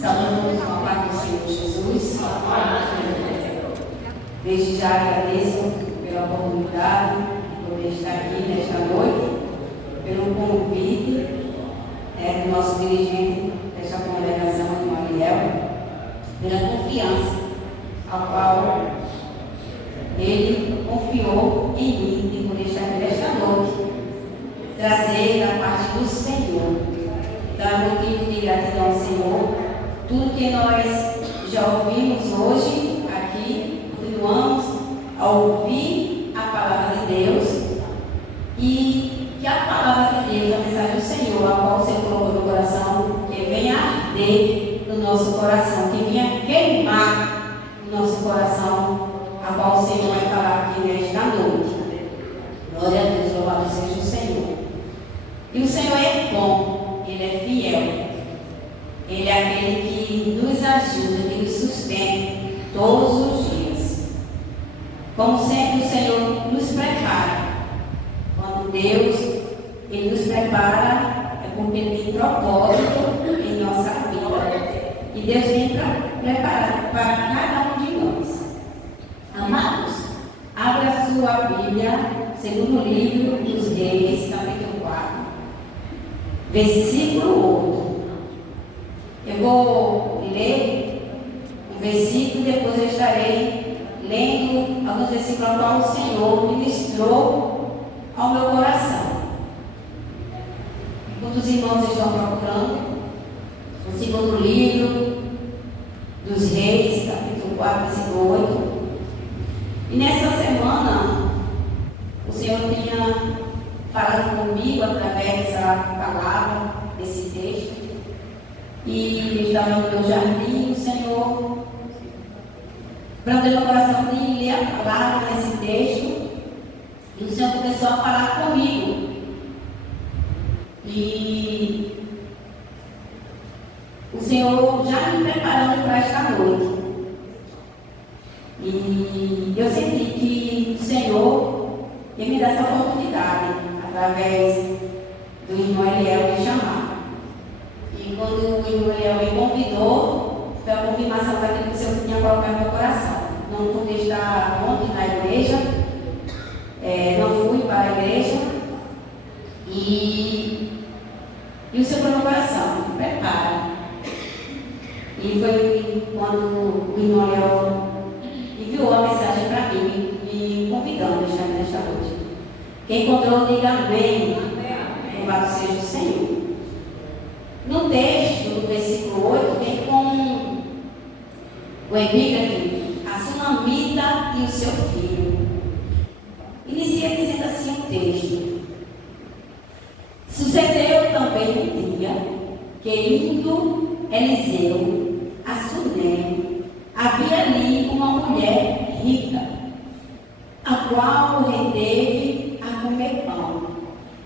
Saúde com a paz do Senhor Jesus. Desde já agradeço pela oportunidade de poder estar aqui nesta noite, pelo convite do nosso dirigente desta congregação, de Mariel, pela confiança a qual ele confiou em mim de poder estar aqui nesta noite, trazer da parte do Senhor. Então, é motivo de gratidão ao Senhor. Tudo que nós já ouvimos hoje aqui, continuamos a ouvir a palavra de Deus e que a palavra de Deus, a mensagem do Senhor, a qual o Senhor colocou no coração, que venha arder no nosso coração, que venha queimar no nosso coração, a qual o Senhor vai falar aqui nesta noite. Glória a Deus, louvado seja o Senhor. E o Senhor é bom, Ele é fiel. Ele é aquele que nos ajuda, que nos sustenta todos os dias. Como sempre, o Senhor nos prepara. Quando Deus Ele nos prepara, é porque Ele tem propósito em nossa vida. E Deus vem preparar para cada um de nós. Amados, abra a sua Bíblia, segundo livro dos Reis, capítulo 4, versículo 8. Eu vou ler um versículo e depois eu estarei lendo alguns versículos ao qual o Senhor ministrou ao meu coração. Enquanto os irmãos estão procurando, o segundo livro dos Reis, capítulo 4, versículo 8. E nessa semana, o Senhor tinha falado comigo através dessa palavra, desse texto. E eu estava no meu jardim, o Senhor plantou meu coração de ler a palavra nesse texto. E o Senhor começou a falar comigo. E o Senhor já me preparando para esta noite. E eu senti que o Senhor ia me dar essa oportunidade, através do irmão Eliel, me chamar. E quando o irmão Eliel me convidou, foi a confirmação daquilo que o Senhor tinha colocado no meu coração. Não pude estar ontem na igreja, não fui para a igreja, e o Senhor falou no meu coração, me prepara. E foi quando o irmão Eliel enviou a mensagem para mim, me convidando a estar nesta noite. Quem encontrou, diga amém. Louvado seja o Senhor. No texto, no versículo 8, vem com o epígrafe, a sunamita e o seu filho. Inicia dizendo assim o texto. Sucedeu também um dia que, indo Eliseu a Sunem, havia ali uma mulher rica, a qual o reteve a comer pão.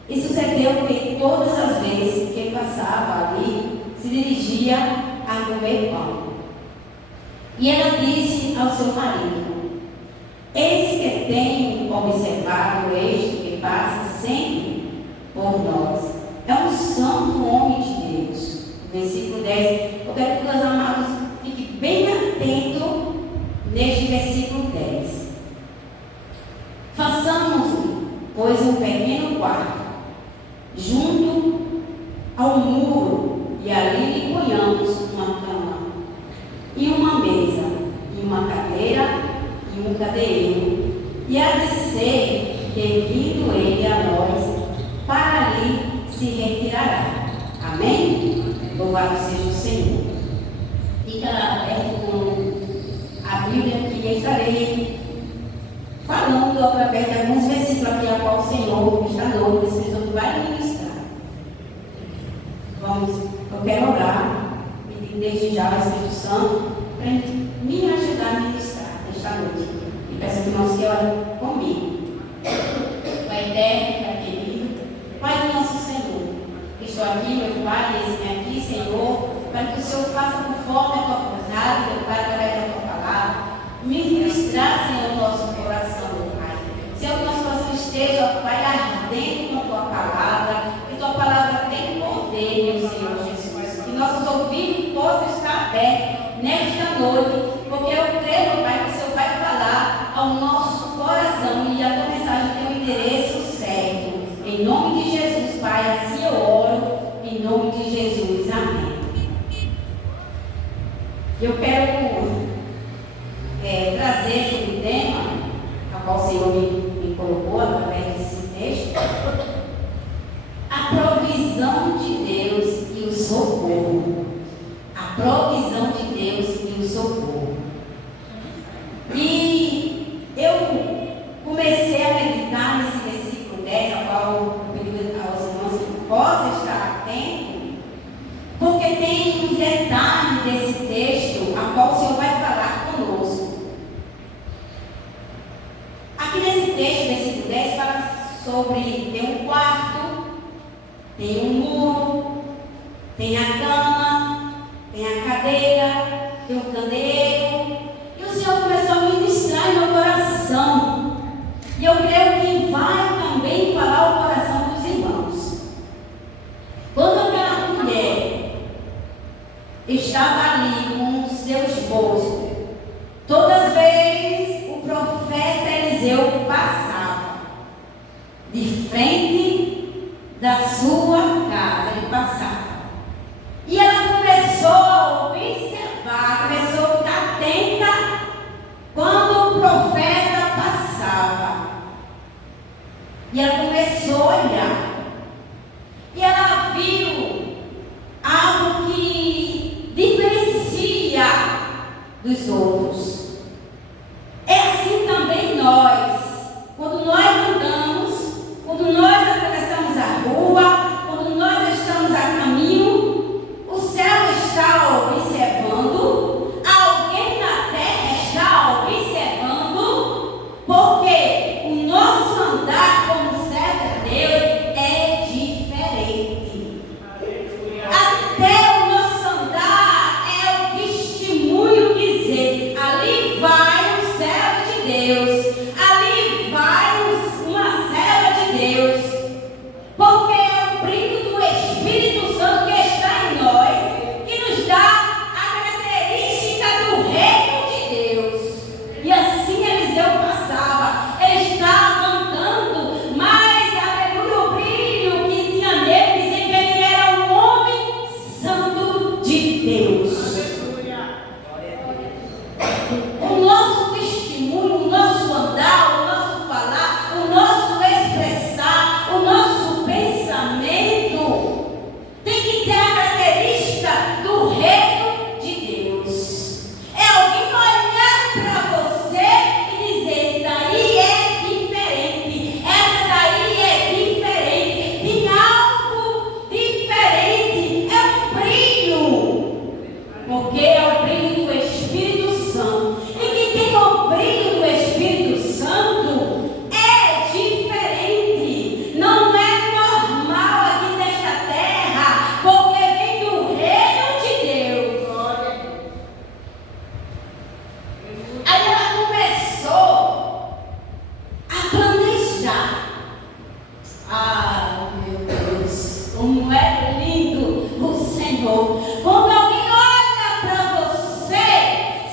E sucedeu que todas as vezes que passava ali, se dirigia a comer pão. E ela disse ao seu marido: eis que tenho observado este que passa sempre por nós. É um santo homem de Deus. Versículo 10. Eu quero que os amados fiquem bem atentos neste versículo 10. Façamos, pois, um pequeno quarto junto ao muro, e ali lhe ponhamos uma cama, e uma mesa, e uma cadeira, e um cadeirinho, e há de ser que, vindo ele a nós, para ali se retirará. Amém? Louvado seja o Senhor. Fica aberto com a Bíblia, que estarei falando através de alguns versículos aqui, a qual o Senhor está novo, o Senhor vai ministrar. Eu quero orar, pedir desde já ao Espírito Santo para me ajudar a ministrar esta noite. E peço que irmãos que orem comigo. Pai eterno, Pai querido, Pai do nosso Senhor, que estou aqui, meu Pai, esse aqui, Senhor, para que o Senhor faça conforme a tua vontade, meu Pai, através da tua palavra, ministrar, Senhor, o nosso coração, meu Pai. Senhor, que o nosso coração esteja, Pai, ardendo com a tua palavra, que tua palavra tem poder, meu Senhor Jesus. Que nossos ouvidos possam estar nesta noite, porque eu creio, meu Pai, que o Senhor vai falar ao nosso coração e a tua mensagem tem o endereço certo. Em nome de Jesus, Pai, assim eu oro, em nome de Jesus. Amém. Eu quero trazer sobre o tema a qual o Senhor me colocou através desse texto, a provisão de Deus e o socorro. A provisão de Deus e o socorro. E eu comecei a meditar nesse versículo 10, a qual eu pedi aos irmãos que possam estar atentos, porque tem um detalhe desse texto, a qual o Senhor vai falar conosco. Aqui nesse texto, versículo 10, fala sobre tem um quarto, tem um muro, tem a cama, tem a cadeira, tem um candeeiro. E o Senhor começou a ministrar em meu coração. E eu creio que vai também falar o coração dos irmãos. Quando aquela mulher estava ali com o seu esposo, todas as vezes o profeta Eliseu passava de frente da sua casa, ele passava. E ela começou a observar, começou a ficar atenta quando o profeta passava. E ela começou a olhar. E ela viu algo que diferencia dos outros. É assim também nós. Quando nós andamos, quando nós atravessamos a rua, quando nós estamos a caminho, o céu está observando, alguém na terra está observando, porque o nosso andar como servo de Deus é diferente. Até o nosso andar é o testemunho dizer, ali vai um servo de Deus, ali vai uma serva de Deus, porque é o brilho do Espírito Santo que está em nós, que nos dá a característica do reino de Deus. E assim Eliseu passava, ele estava andando, mas aleluia, o brilho que tinha nele dizia que ele era um homem santo de Deus. O nosso testemunho, o nosso andar, o nosso falar, o nosso expressar, o nosso pensamento tem que ter a característica do reino de Deus. É alguém olhar para você e dizer, esse daí é diferente, essa daí é diferente, tem algo diferente, é um brilho, porque é o brilho do Espírito Santo. E quem tem o brilho do Espírito Santo é diferente, não é normal aqui nesta terra, porque vem do reino de Deus. Aí ela começou a planejar. Ah, meu Deus, como é lindo o Senhor. Quando alguém olha para você,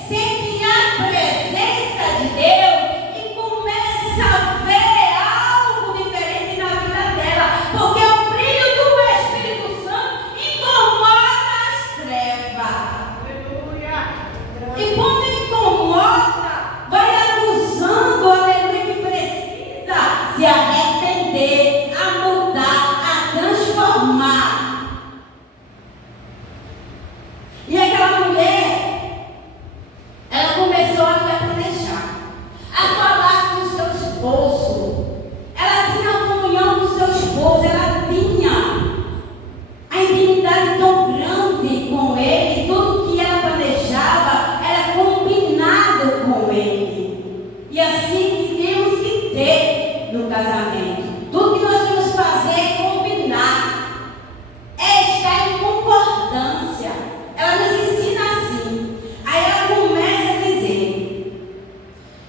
sente a presença de Deus e começa a ver algo diferente na vida dela, porque o brilho do Espírito Santo incomoda as trevas. E quando incomoda, vai acusando, aleluia, que precisa se arrepender, a mudar, a transformar. E aquela mulher, ela começou a planejar, a falar com o seu esposo. Ela tinha comunhão com o seu esposo, ela tinha a intimidade tão grande com ele, tudo que ela planejava era combinado com ele. E assim que temos que ter no casamento. Tudo que nós vamos fazer é combinar, é estar em concordância. Ela nos ensina assim. Aí ela começa a dizer,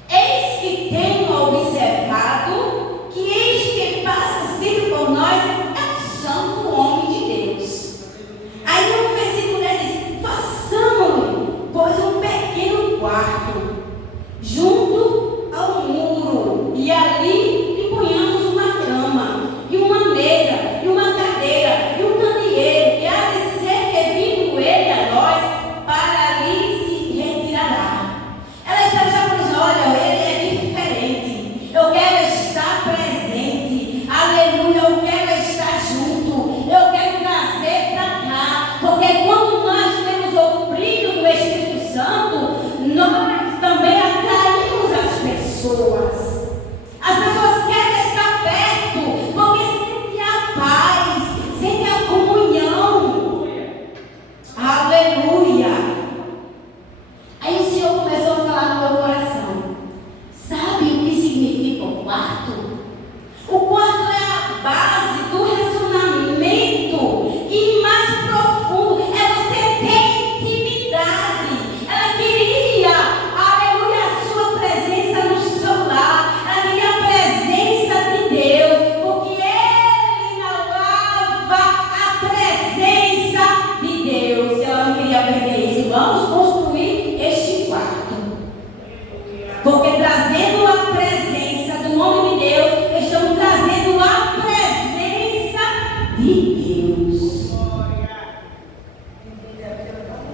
eis que tenho observado que eis que passa sempre por nós é um santo homem de Deus. Aí no versículo 10 diz,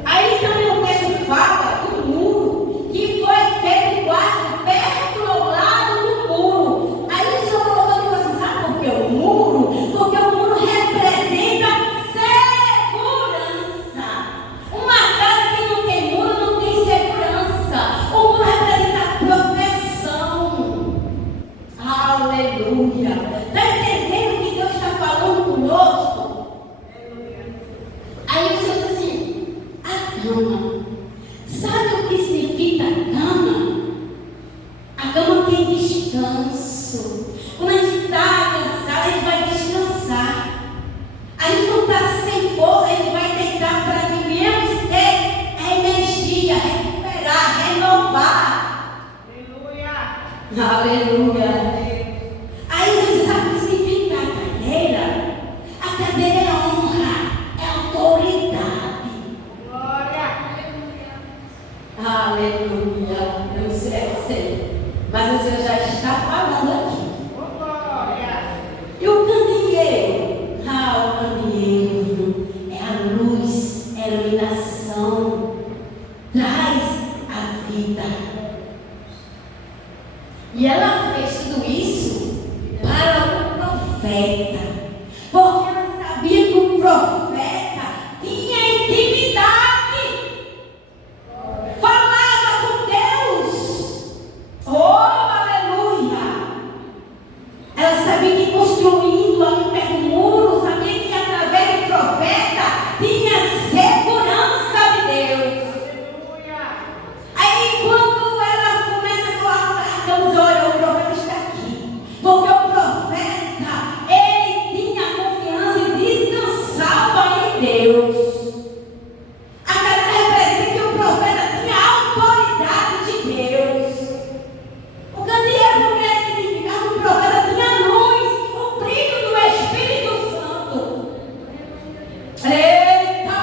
Aí também o texto fala do muro, que foi feito quase perto ao lado do muro. Aí o Senhor colocou aqui assim, sabe por que o muro? Porque o muro representa segurança. Uma casa que não tem muro não tem segurança. O muro representa proteção. Aleluia. Está entendendo o que Deus está falando conosco? Aí o Senhor diz assim, a cama. Sabe o que significa cama? A cama tem descanso. Quando a gente está cansado, a gente vai descansar. A gente não está sem força, a gente vai deitar para que viemos ter energia, recuperar, renovar. Aleluia. Aleluia. Aí você sabe o que significa a cadeira? A cadeira é honra, é autoridade. Aleluia. Eu sei. Mas o Senhor já está falando aqui. E o candeeiro? O candeeiro é a luz, é a iluminação. Traz a vida. E ela fez tudo isso para o profeta. Porque ela sabia que o profeta tinha intimidade. Falava com Deus. Oh, aleluia. Ela sabia que construindo ali perto do muro, sabia que através do profeta tinha segurança de Deus. Aí quando ela começa a colocar, então olha, o profeta está aqui. Porque o profeta, ele tinha confiança e descansava em Deus. A cadeira representa que o profeta tinha autoridade de Deus. O candeeiro não quer significar que o profeta tinha luz, o brilho do Espírito Santo. Eita!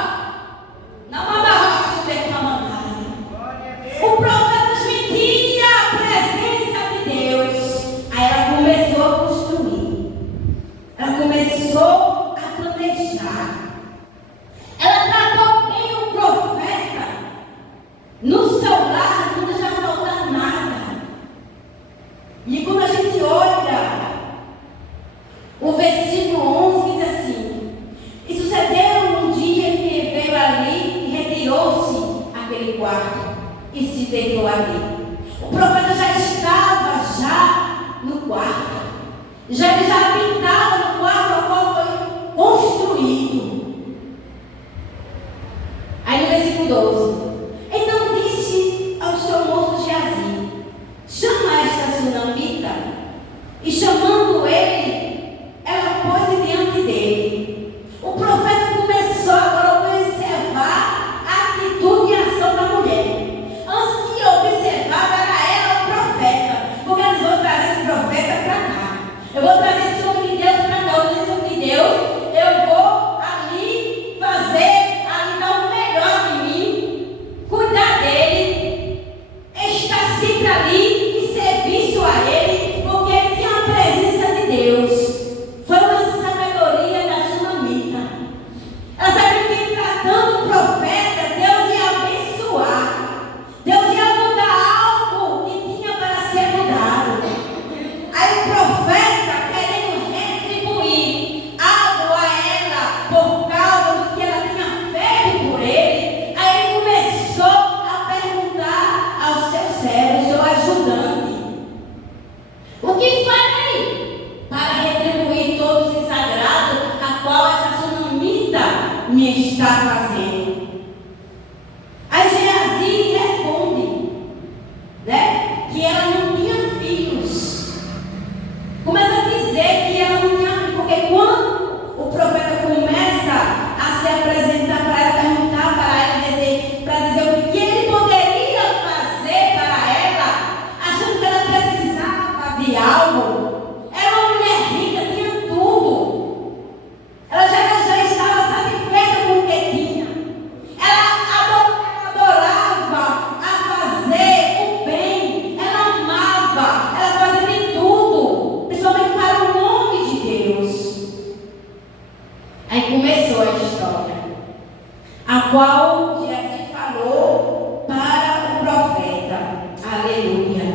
Não amarraste o declamando. O profeta transmitia a presença de Deus. Aí ela começou a construir. Ela começou a planejar. Ela tratou bem o profeta. No seu lar não deixa faltar nada. E quando a gente olha o versículo 11 diz assim: e sucedeu um dia que veio ali e retirou-se aquele quarto e se deitou ali. O profeta já estava no quarto. Ele já habitava no quarto ao qual foi construído. Aí no versículo 12: então disse ao seu moço Geazi: chama esta sunamita. E chamando ele, ela pôs diante dele. O profeta começou agora a observar a atitude e a ação da mulher. Antes de observar, era ela o profeta. Porque eles vão trazer esse profeta para cá. Eu vou trazer esse homem de Deus para cá. Esse homem de Deus, eu vou ali fazer, ali dar o melhor de mim, cuidar dele, estar sempre ali em serviço a ele, porque ele tinha a presença de Deus. qual Geazi falou para o profeta. Aleluia.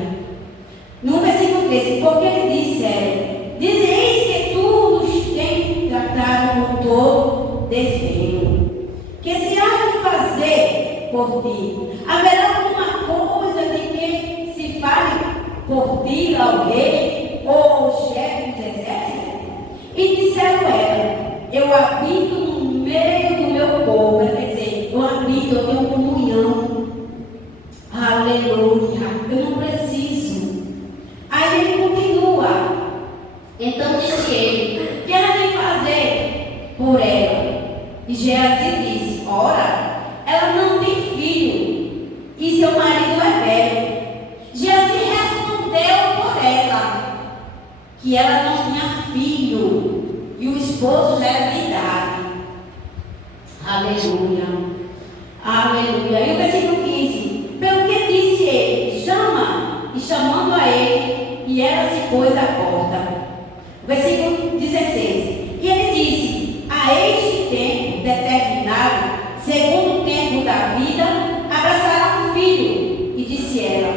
No versículo 13, porque ele disseram: dizeis que tu nos tens tratado com todo desvio, que se há de fazer por ti, haverá alguma coisa de que se fale por ti ao rei ou ao chefe dos exércitos? E disseram ela: eu habito no meio do meu povo. Quer dizer, eu habito, eu tenho comunhão. Aleluia. Eu não preciso. Aí ele continua. Então disse ele: que há de fazer por ela? E Geazi disse: ora, ela não tem filho, e seu marido é velho. Geazi respondeu por ela que ela não tinha filho, e o esposo já era de idade. Aleluia. Aleluia. E o versículo 15: pelo que disse ele: chama, e chamando a ele, e ela se pôs à porta. Versículo 16: e ele disse: a este tempo determinado, segundo o tempo da vida, abraçará um filho. E disse ela: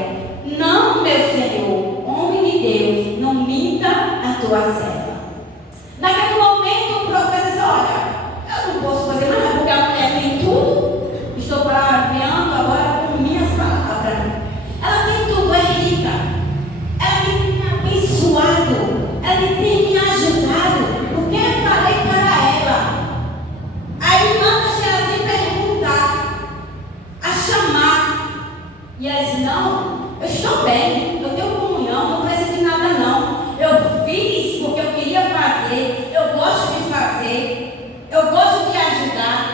não, meu Senhor, homem de Deus, não minta a tua serva. Naquele momento o profeta disse: olha, eu não posso fazer mais nada, porque a mulher tem tudo. Estou palavreando agora com minhas palavras. Ela tem tudo, é rica. Ela tem me abençoado. Ela tem me ajudado. O que eu falei para ela? Aí manda Geazi perguntar, a chamar. E ela disse: não, eu estou bem, eu tenho comunhão, não preciso de nada não. Eu fiz porque eu queria fazer, eu gosto de fazer, eu gosto de ajudar.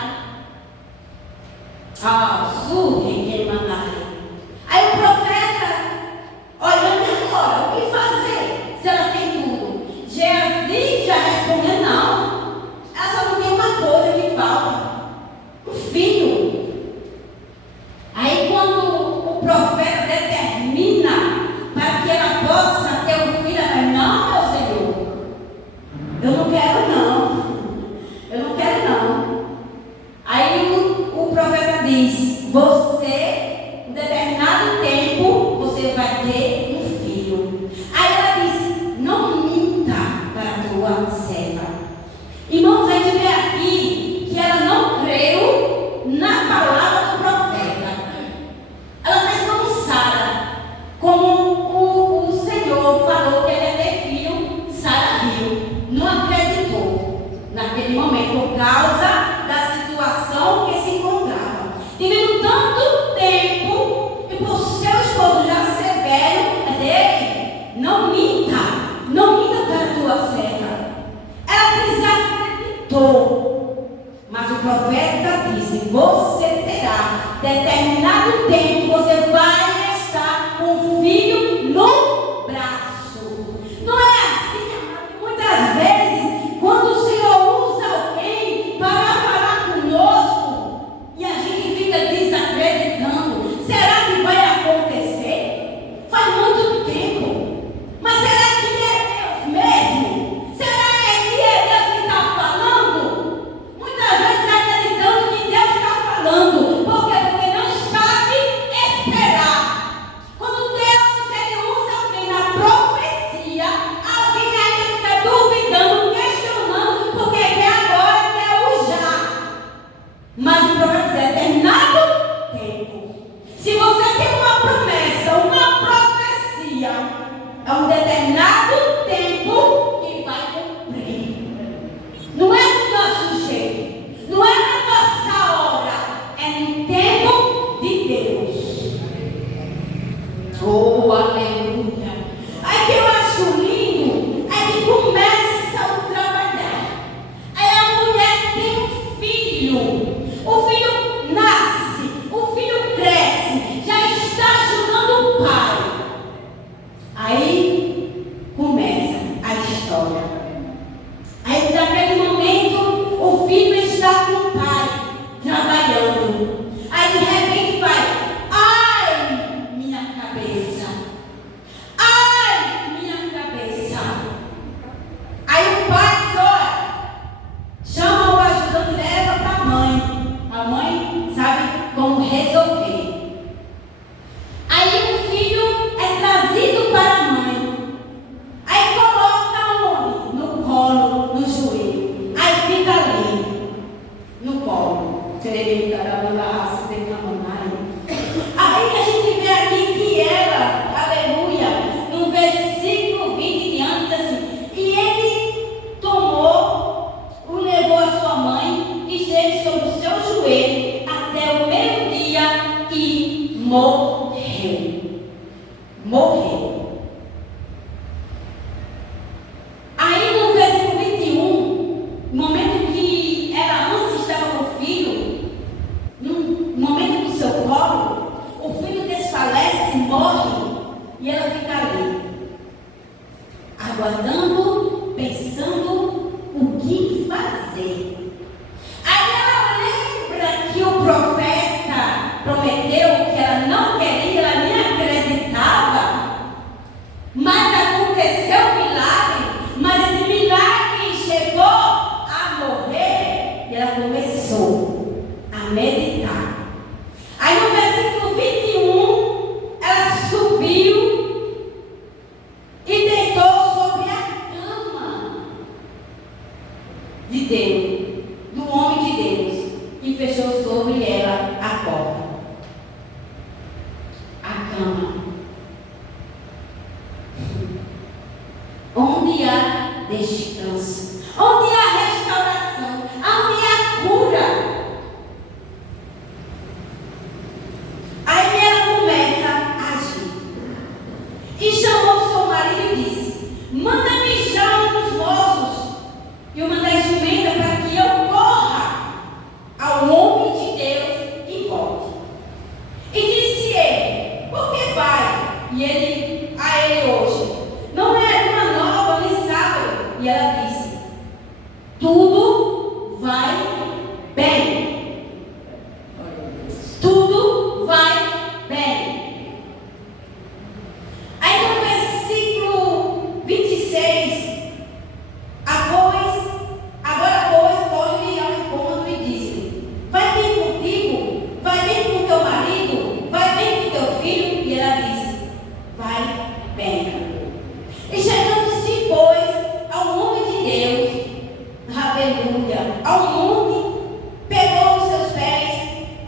Surge quem mandar. Aí o profeta, olhando agora, o que fazer se ela tem tudo? Geazi já respondeu: não, ela só não tem uma coisa que falta: o filho. Aí quando o profeta determina para que ela possa ter um filho, ela diz: não, meu Senhor, eu não quero não, eu não quero não. Aí o profeta diz: você, em determinado tempo, você vai ter um filho. Aí ela diz: não minta para a tua serva. Irmãos, a gente vê aqui que ela não creu na palavra do profeta. Ela fez como Sara, como o Senhor falou que ela ia ter filho. Sara riu, não acreditou naquele momento, por causa da situação que se encontrava. Vivendo tanto tempo, e por seu esposo já ser velho, mas ele, não minta para a tua serva. Ela desacreditou, mas o profeta disse: você terá determinado tempo, você vai estar com o filho no braço. Não é assim, amado? Muitas vezes, quando o Senhor usa alguém para falar conosco, e a gente fica desacreditando, será que vai acontecer? Faz muito tempo. Mas será que é Deus mesmo? Será que é Deus que está falando? Muitas vezes acreditando que Deus está falando. Por quê? Porque não sabe esperar. Quando Deus ele usa alguém na profecia, alguém ainda fica duvidando, questionando, porque quer agora, quer o já. Mas o profeta diz: é determinado tempo. Se você tem uma promessa, uma profecia, é um determinado tempo que vai cumprir. Não é do nosso jeito, não é na nossa hora, é no tempo de Deus. Oh, aleluia. Aí que eu acho lindo é que começa o trabalhar. Aí a mulher tem um filho. O filho nasce, o filho cresce, já está ajudando o pai. Aí começa a história. Aí naquele momento o filho está com o pai, trabalhando. Aí de repente vai: ai, minha cabeça. morreu. Morreu. Aí no versículo 21, no momento que ela antes estava com o filho, no momento do seu colo, o filho desfalece, morre, e ela fica ali, aguardando, pensando o que fazer. Aí ela lembra que o profeta prometeu que ela não queria, ela nem acreditava, mas aconteceu o milagre, mas esse milagre chegou a morrer, e ela começou a meditar. Aí no versículo 21, ela subiu e deitou sobre a cama de Deus, do homem de Deus, e fechou sobre ela a porta. A cama. Onde há descanso, onde há restauração, onde há cura. Aí ela começa a agir. E chamou seu marido e disse: manda mijar um dos vossos e uma das jumentas para que eu corra ao homem de Deus e volte. E disse ele: por que vai? E ele, a ele hoje: não é uma nova, nem sábado. E ela disse: tudo vai bem. Tudo vai bem. Aí no versículo 26, agora pois, pode-lhe ao encontro e disse: vai bem contigo? Vai bem com teu marido? Vai bem com teu filho? E ela disse: vai bem. E chegando-se, pois, ao homem de Deus, aleluia, ao monte, pegou os seus pés,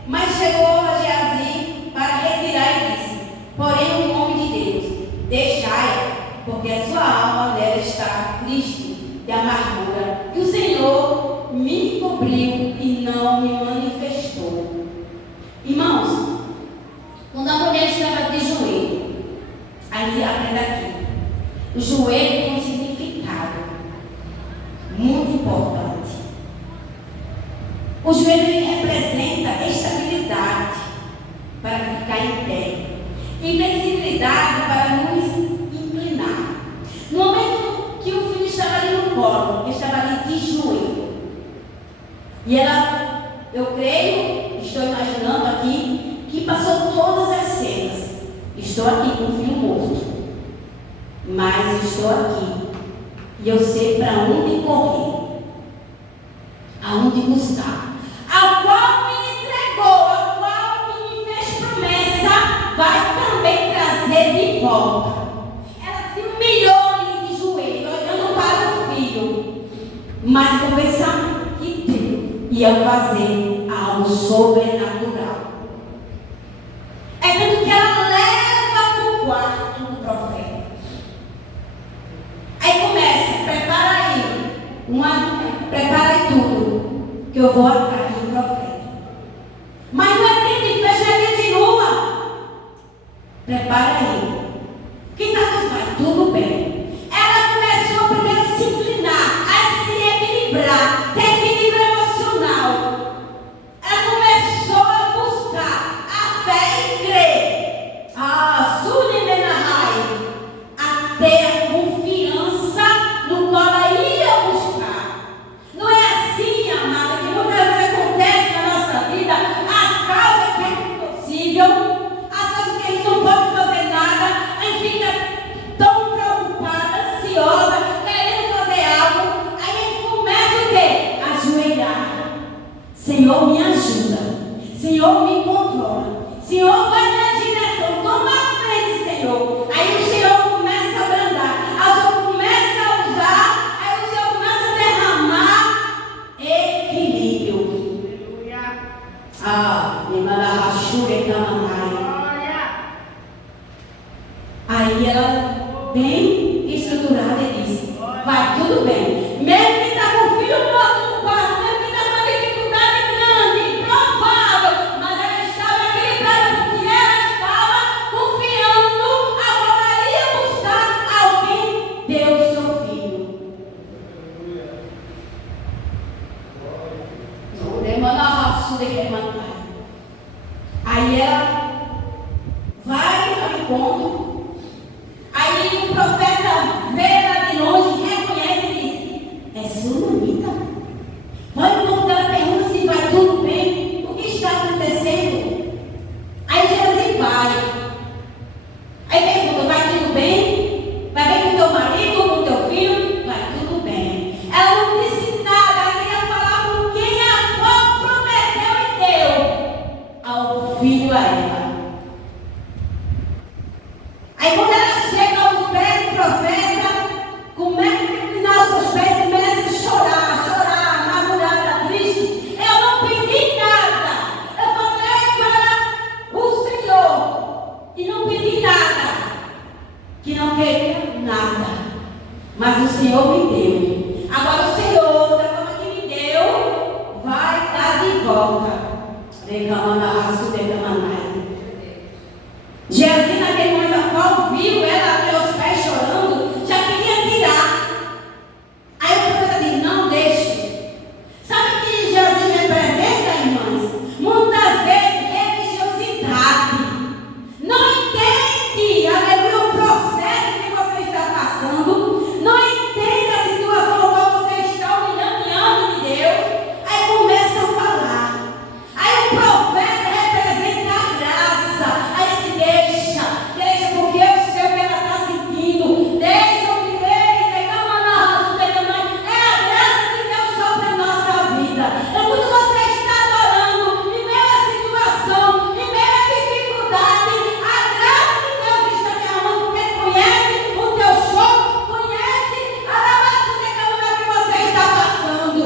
mas chegou a Geazi para retirar e disse: porém o homem de Deus, deixai-a, porque a sua alma dela está triste de amargura, e o Senhor me cobriu e não me manifestou. Irmãos, quando a mulher estava de joelho, aí aprenda aqui, o joelho tem um significado muito importante. O joelho ele representa estabilidade para ficar em pé, invencibilidade para nos inclinar. No momento que o filho estava ali no colo, ele estava ali de joelho. E ela, eu creio, estou imaginando aqui, que passou todas as cenas. Estou aqui com o filho morto, mas estou aqui e eu sei para onde correr, aonde buscar. A qual me entregou, a qual me fez promessa, vai também trazer de volta. Ela se humilhou ali de joelho, olhando para o filho, mas com o pensamento que Deus ia fazer algo sobrenatural. É tanto que ela leva para o quarto do profeta. Aí começa: prepara aí tudo, que eu vou atrás do profeta. Mas não é dia de festa, não é dia de lua. Prepara aí. Que tal que vai? Tudo bem. Ela começou primeiro a se inclinar, a se equilibrar, ter equilíbrio emocional. Ela começou a buscar a fé e crer. Até a confiança no qual ela ia buscar. Não é assim, amada, que muitas vezes acontece na nossa vida, as causas que é impossível, as coisas que a gente não pode fazer nada, a gente fica tão preocupada, ansiosa, querendo fazer algo, aí a gente começa o quê? A ajoelhar. Senhor, me ajuda. Senhor, me controla. Senhor, vai na direção. Toma a frente, Senhor. Aí o Senhor começa a abrandar. Aí o Senhor começa a usar. Aí o Senhor começa a derramar equilíbrio. Me manda a rachura e aí ela, bem estruturada, e disse: vai tudo bem. Mesmo que está com o filho morto no quarto, mesmo que está com uma dificuldade grande, improvável, mas ela estava equilibrada, porque ela Aí ela vai ao encontro. Aí o profeta vê lá de longe, reconhece e diz: é sunamita. Vai encontro dela, pergunta se vai tudo bem, o que está acontecendo. Aí Geazi vai. Aí pergunta: vai tudo bem? Vai bem com o teu marido, com o teu filho? Vai tudo bem. Ela não disse nada, ela queria falar com quem a avó prometeu e deu ao filho a ela. Aí quando ela chega aos pés do profeta, nossos pés começam a chorar, amargurada, triste. Eu não pedi nada. Eu falei para o Senhor e não pedi nada, que não queria nada, mas o Senhor me deu. Agora o Senhor, da forma que me deu, vai dar de volta. Geazi, naquele momento, a qual viu ela até os pés chorando, já queria tirar. Aí o profeta diz: não deixe. Sabe o que Geazi representa, irmãs? Muitas vezes religiosidade. Não entende, aleluia, o processo que você está passando. Não entende a situação na qual você está humilhando diante de Deus. Aí começa a falar. Aí o profeta representa a graça. Aí se deixa porque eu sei o que ela está sentindo. Deixa o que ele derrama na raça, é a graça que Deus sopra em nossa vida. É quando você está adorando, em meio à situação, em meio à dificuldade, a graça que Deus está derramando, porque Ele conhece o teu choro, conhece a lavação que você está passando.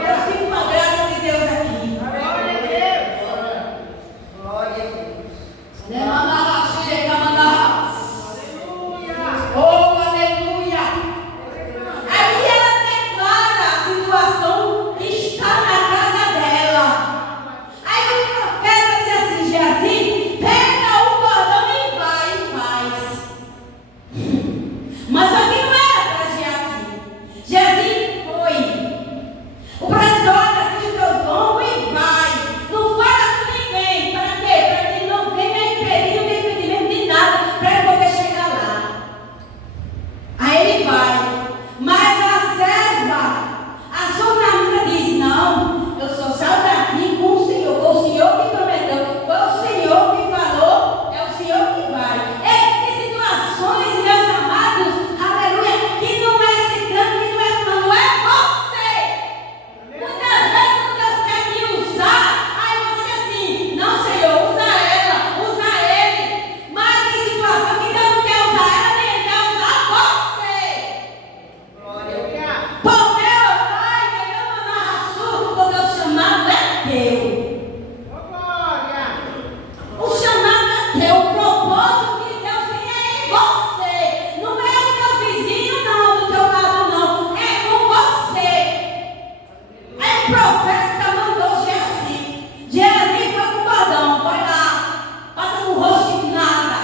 Eu sinto a graça de Deus aqui. Glória a Deus. Glória a Deus. Oh, aleluia! Aí ela declara a situação que está na casa dela. Aí o profeta diz assim: Geazi, pega o cordão e vai e faz. Mas aqui não era para Geazi. Geazi foi. O profeta olha, assiste os teus lombos e vai. Não fala com ninguém. Para quê? Para que ele não venha impedir, não tenha impedimento de nada, para ele poder chegar lá. Aí ele vai. Mas a serva, a sunamita diz: não, eu só saio daqui com o Senhor. Foi o Senhor que prometeu, foi o Senhor que falou, é o Senhor que vai. Tem situações, meus amados, aleluia, que não é citando, que não é você. Muitas vezes quando Deus quer te usar, aí você diz assim: não, Senhor, usa ela, usa ele. Mas tem situação que Deus não quer usar ela, nem Ele quer usar você. Glória a Deus. Porque o Pai, pegamos na raça, porque o chamado é teu. Glória. O chamado é teu, o propósito que Deus tem é em você. Não é o teu vizinho, não, do teu lado, não. É com você. Aí o profeta mandou Geazi. Geazi foi com o cordão, vai lá, passa no rosto de nada.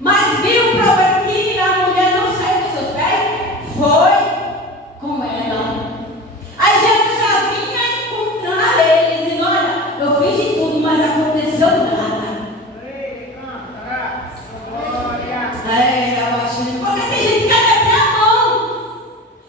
Mas viu o profeta que a mulher não saiu dos seus pés? Foi com ela. Aí Jesus já vinha encontrar ele, dizendo: olha, eu fiz de tudo, mas aconteceu nada. Ei, canta. Glória. Porque tem gente que quer meter a mão.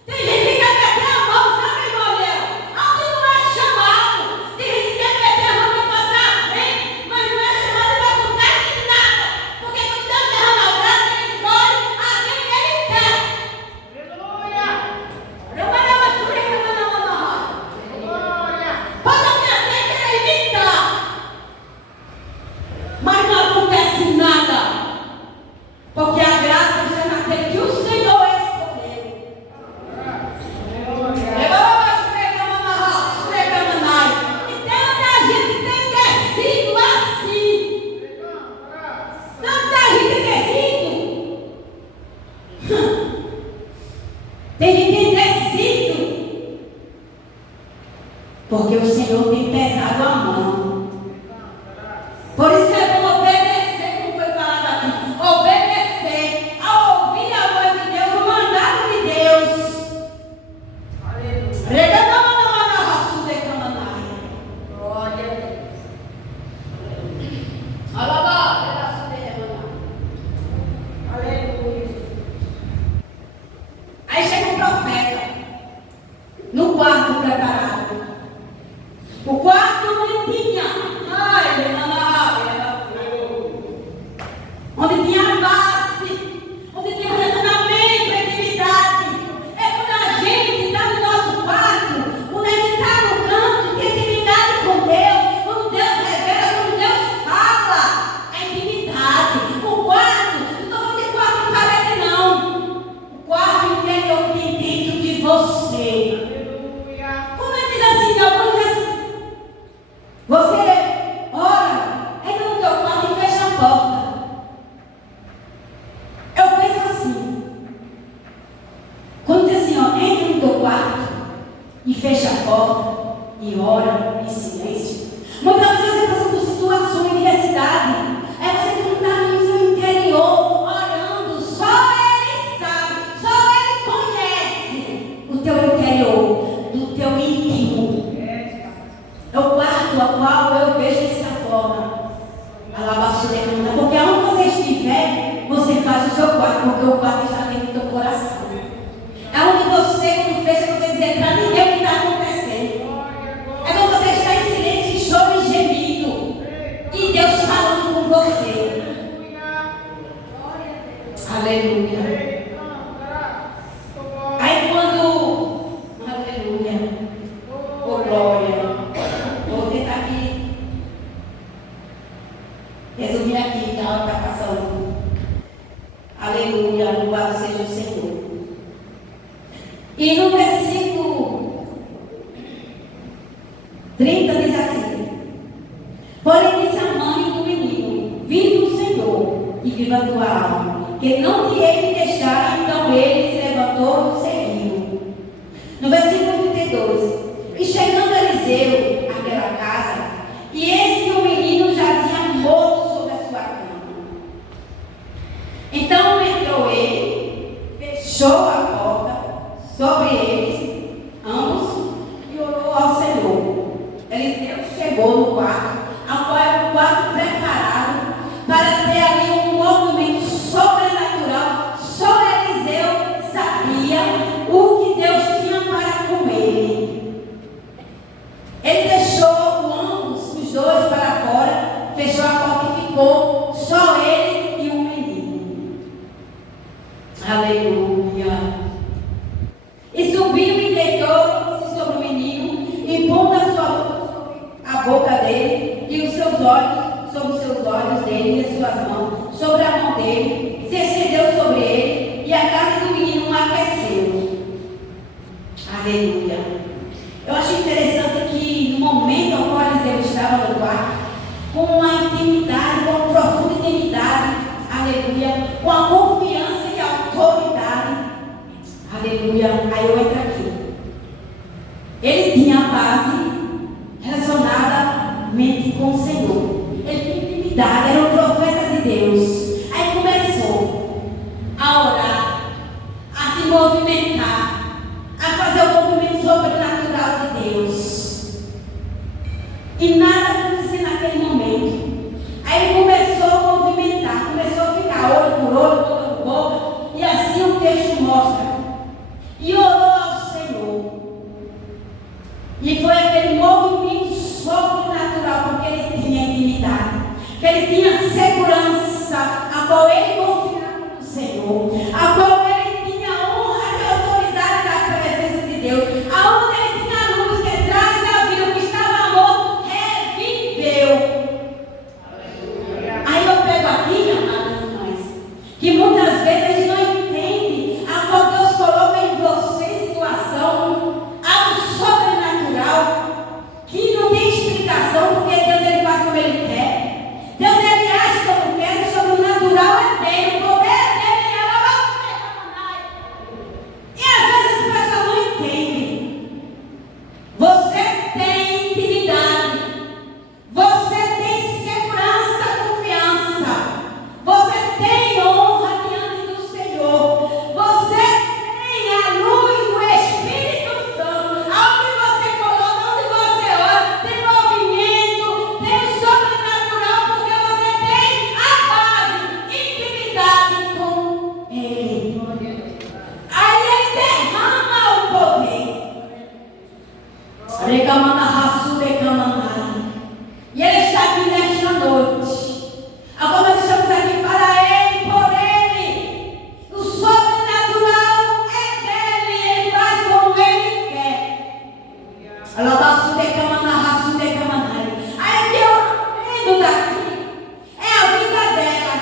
Tem gente que quer meter a mão, sabe, irmã Léo? Alguém não é chamado. Tem gente que quer meter a mão para passar a frente, mas não é chamado e não acontece nada. Porque quando Deus derrama a graça, Ele escolhe a quem Ele quer. Aleluia. Glória. Pode me atender e evitar. eu vejo dessa forma. Porque onde você estiver, você faz o seu quarto, porque o quarto está dentro do teu coração. É onde você, quando fecha, você dizer para ninguém o que está acontecendo. É quando você está em silêncio, choro e gemido. E Deus falando com você. Aleluia. Aí quando... Aleluia. Oh, glória. Vou tentar aqui resumir aqui, que ela está passando. Aleluia. Louvado seja o Senhor. E no versículo 30 diz assim: porém disse a mãe do menino: vive o Senhor e viva a tua alma, que não te hei de deixar. Então ele se levantou e seguiu. No versículo 32: e chegando Eliseu àquela casa, e eis que o menino já tinha morto sobre a sua cama. Então entrou ele, fechou a porta sobre eles, ambos, e orou ao Senhor. Eliseu chegou no quarto, ao qual era um quarto preparado para ter ali um movimento sobrenatural. Só Eliseu sabia o que Deus tinha para com ele. Ele deixou ambos, os dois, para fora, fechou a porta e ficou só ele e o menino. Aleluia. E subiu e deitou-se sobre o menino, e pondo a sua boca sobre a boca dele, e os seus olhos sobre os seus olhos dele, e as suas mãos sobre a mão dele, se estendeu sobre ele, e a carne do menino aqueceu. Aleluia. Eu acho interessante que no momento ao qual Eliseu estava no quarto, com uma intimidade, com uma profunda intimidade, aleluia, com a confiança e autoridade. Aleluia. Aí eu entro aqui. Ele tinha a base relacionada com o Senhor. Ele tinha intimidade, era um profeta de Deus. Aí começou a orar, a se movimentar, a fazer o movimento sobrenatural de Deus. E nada acontecia naquele momento. Aí ele começou a movimentar, começou a ficar olho por olho, boca por boca. E assim o texto mostra. E orou ao Senhor. E foi aquele movimento sobrenatural, porque ele tinha intimidade, que ele tinha segurança, a qual ele confiava no Senhor, a qual ele tinha honra e autoridade da presença de Deus, aonde ele tinha luz que traz a vida, o que estava morto reviveu. Aí eu pego aqui, amados irmãos, que muitas vezes a gente não entende a qual Deus coloca em você em situação, algo sobrenatural, que não tem explicação, porque Deus ele faz como ele quer. Deus ele age como quer, o sobrenatural é dele, o poder é dele, e ela vai. E às vezes as pessoas não entendem. Você tem intimidade, você tem segurança, confiança, você tem honra diante do Senhor, você tem a luz do Espírito Santo, aonde você coloca, onde você ora, tem movimento, tem o sobrenatural, porque você tem a base, intimidade com Ele. Aí Ele derrama o poder. E Ele está aqui nesta noite. Agora nós estamos aqui para Ele, por Ele. O sobrenatural é dele. Ele faz como Ele quer. Aí que eu aprendo daqui é a vida dela.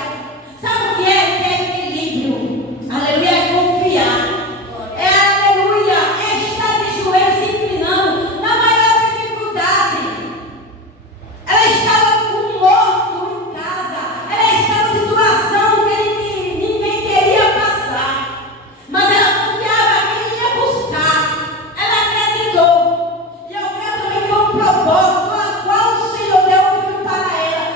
Sabe o que é ter equilíbrio? Aleluia, é confiar. É aleluia, é estar de joelhos se inclinando na maior dificuldade. Ela estava com um morto em casa. Ela estava em situação que ninguém queria passar. Mas ela confiava que ele ia buscar. Ela acreditou. E eu creio também que foi um propósito a qual o Senhor deu o filho para ela.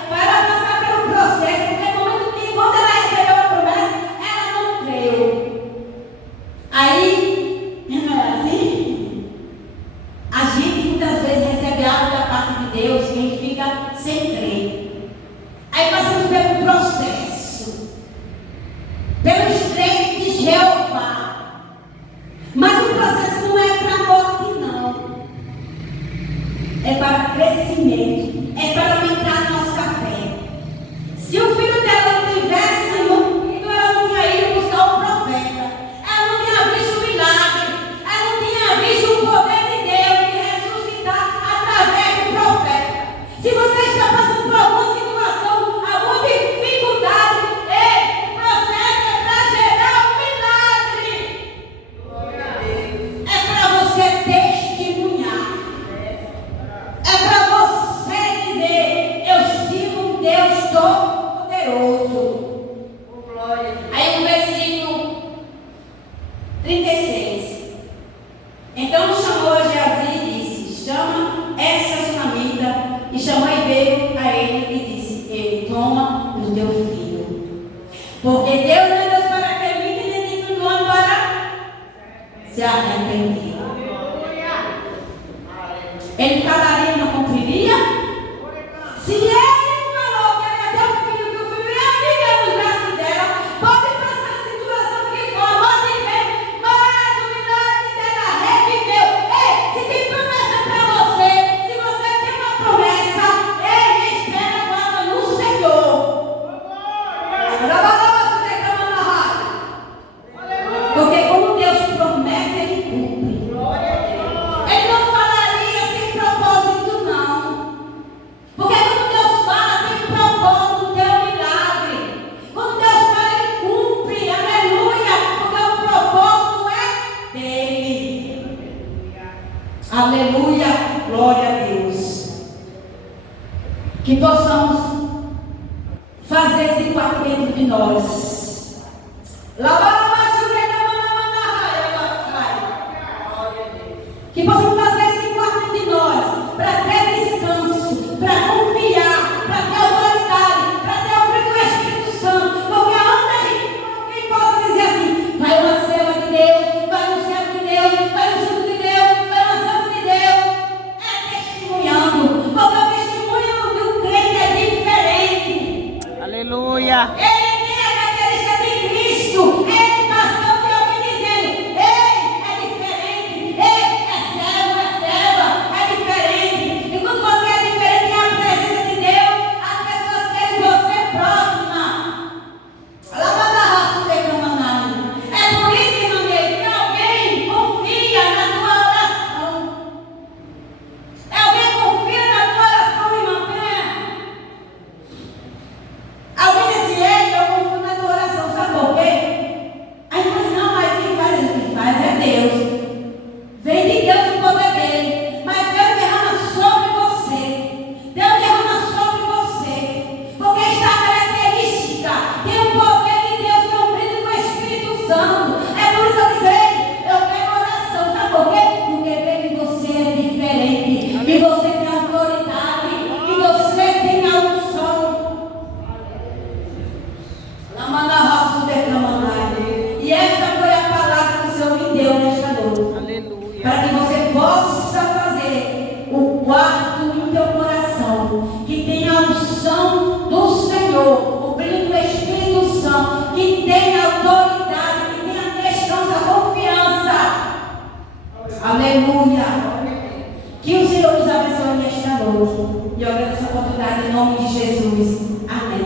deu a ele e disse: ele toma o teu filho. Porque Deus não é Deus para que ele nem filho do homem para se arrepender. Ele calaria e não cumpriria? Se ele falou que ele ia ter um filho, que o filho ia viver nos braços dela, pode passar a situação que for, pode ver, mas o milagre dela reviveu. Ei, se tem promessa para você, se você tem uma promessa, ei, espera agora no Senhor. Porque como Deus promete, Ele cumpre. Ele não falaria sem propósito, não. Porque quando Deus fala, tem propósito, tem um milagre. Quando Deus fala, Ele cumpre, aleluia. Porque o propósito é dele. Aleluia, glória a Deus. Que possamos fazer esse quarto dentro de nós. Que possamos fazer esse quarto de nós para ter descanso, para confiar, para ter autoridade, para ter o brilho do Espírito Santo. Porque aonde a gente alguém possa dizer assim: vai uma célula de Deus, vai no céu de Deus, vai no santo de Deus, vai no santo de Deus. É testemunhando. Porque o testemunho do crente é diferente. Aleluia. Ele tem a característica de Cristo. Ele passou de alguém dizendo: ei, é diferente. Ei, é serva, é diferente. E quando você é diferente na presença de Deus, as pessoas querem você próxima. É por isso, irmão, que alguém confia na tua oração. Alguém confia na tua oração, irmão. Alguém diz: ei, eu confio na tua oração, sabe por quê? Aí você: não, mas quem faz é Deus. Vem de Deus o poder dele. Mas Deus derrama sobre você. Deus derrama sobre você. Porque está a característica. Tem o poder de Deus, que é o brilho do Espírito Santo. É por isso que eu disse: eu quero oração. Sabe por quê? Porque vem que você é diferente. Que você tem autoridade. Que você tem a unção. E esta foi a palavra que o Senhor me deu nesta noite. Aleluia. Para que você possa fazer o quarto no teu coração, que tenha a unção do Senhor, o brilho do Espírito Santo, que tenha autoridade, que tenha descanso, confiança. Aleluia. Que o Senhor nos abençoe nesta noite. E eu agradeço a oportunidade em nome de Jesus. Amém.